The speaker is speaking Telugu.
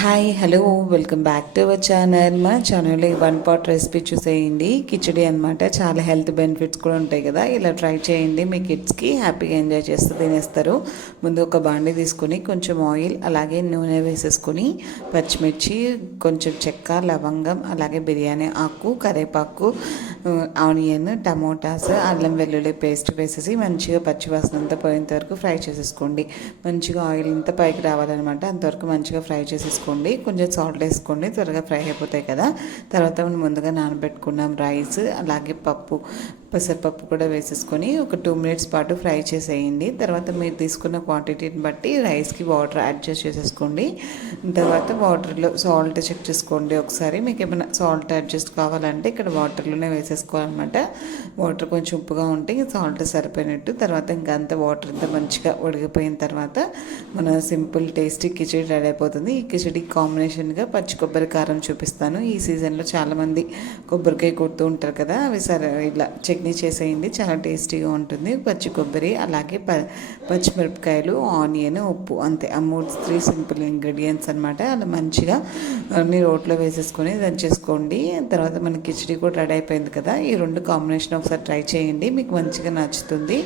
Hi hello welcome back to our channel. మన ఛానల్లో వన్ పాట్ రెసిపీ చూసేయండి. కిచడీ అనమాట. చాలా హెల్త్ బెనిఫిట్స్ కూడా ఉంటాయి కదా, ఇలా ట్రై చేయండి. మీ కిడ్స్కి హ్యాపీగా ఎంజాయ్ చేస్తూ తినేస్తారు. ముందు ఒక బాండి తీసుకొని కొంచెం ఆయిల్ అలాగే నూనె వేసేసుకొని పచ్చిమిర్చి, కొంచెం చెక్క, లవంగం, అలాగే బిర్యానీ ఆకు, కరివేపాకు, ఆనియన్, టమోటాస్, అల్లం వెల్లుల్లి పేస్ట్ వేసేసి మంచిగా పచ్చివాసన అంతా పోయేంత వరకు ఫ్రై చేసేసుకోండి. మంచిగా ఆయిల్ అంతా పైకి రావాలన్నమాట, అంతవరకు మంచిగా ఫ్రై చేసేసుకోండి. కొంచెం సాల్ట్ వేసుకోండి, త్వరగా ఫ్రై అయిపోతాయి కదా. తర్వాత ముందుగా నానబెట్టుకున్నాం రైస్, అలాగే పెసరపప్పు కూడా వేసేసుకొని ఒక 2 minutes పాటు ఫ్రై చేసేయండి. తర్వాత మీరు తీసుకున్న క్వాంటిటీని బట్టి రైస్కి వాటర్ అడ్జస్ట్ చేసేసుకోండి. తర్వాత వాటర్లో సాల్ట్ చెక్ చేసుకోండి ఒకసారి. మీకు ఏమైనా సాల్ట్ అడ్జస్ట్ కావాలంటే ఇక్కడ వాటర్లోనే వేసేసుకోవాలన్నమాట. వాటర్ కొంచెం ఉప్పుగా ఉంటే సాల్ట్ సరిపోయినట్టు. తర్వాత ఇంకా అంత వాటర్ అంతా మంచిగా ఉడికిపోయిన తర్వాత మన సింపుల్ టేస్టీ కిచడీ రెడీ అయిపోతుంది. ఈ కిచడీ కాంబినేషన్గా పచ్చి కొబ్బరి కారం చూపిస్తాను. ఈ సీజన్లో చాలామంది కొబ్బరికాయ కొడుతూ ఉంటారు కదా, అవి సరే ఇలా చట్నీ చేసేయండి, చాలా టేస్టీగా ఉంటుంది. పచ్చి కొబ్బరి, అలాగే పచ్చిమిరపకాయలు, ఆనియన్, ఉప్పు, అంతే. ఆ 3 సింపుల్ ఇంగ్రీడియంట్స్ అనమాట. అలా మంచిగా అన్ని రోట్లో వేసేసుకొని దంచేసుకోండి. తర్వాత మన కిచడీ కూడా రెడీ అయిపోయింది కదా. ఈ 2 కాంబినేషన్ ఒకసారి ట్రై చేయండి, మీకు మంచిగా నచ్చుతుంది.